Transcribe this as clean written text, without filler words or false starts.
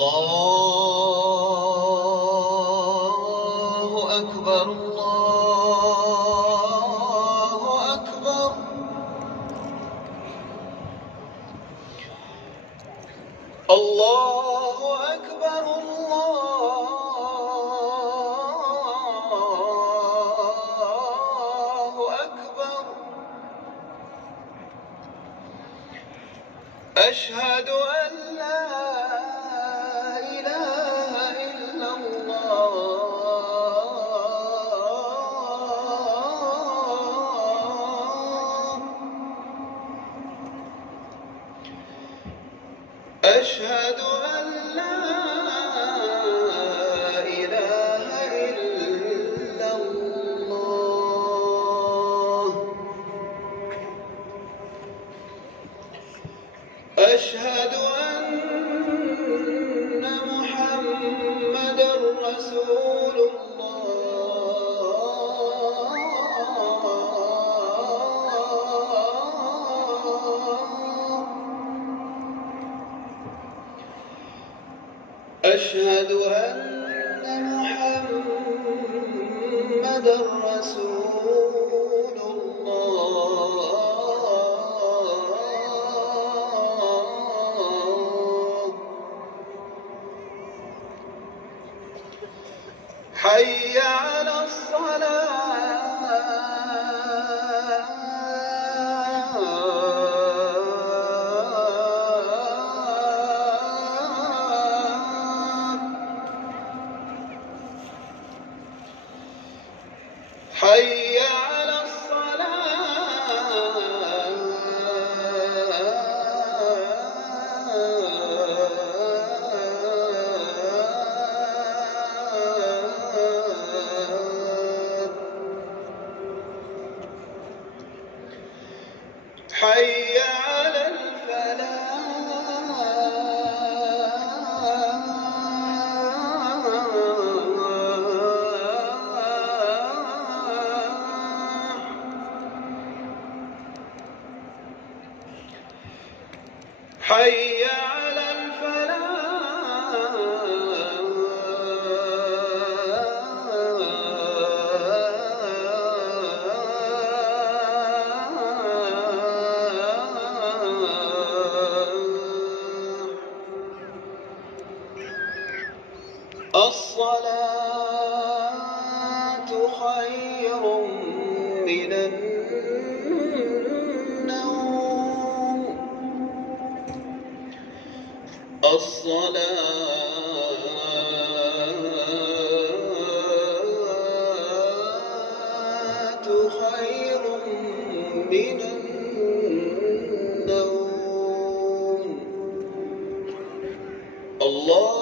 الله أكبر الله أكبر. الله أكبر الله أكبر. أشهد أن لا إله إلا الله. أشهد أن لا إله إلا الله. أشهد أن محمدًا رسول الله. أشهد أن محمدًا رسول الله. حي على الصلاة. حي على حي على الفلاح. حي على الصلاة خير من النوم. الصلاة خير من النوم. الله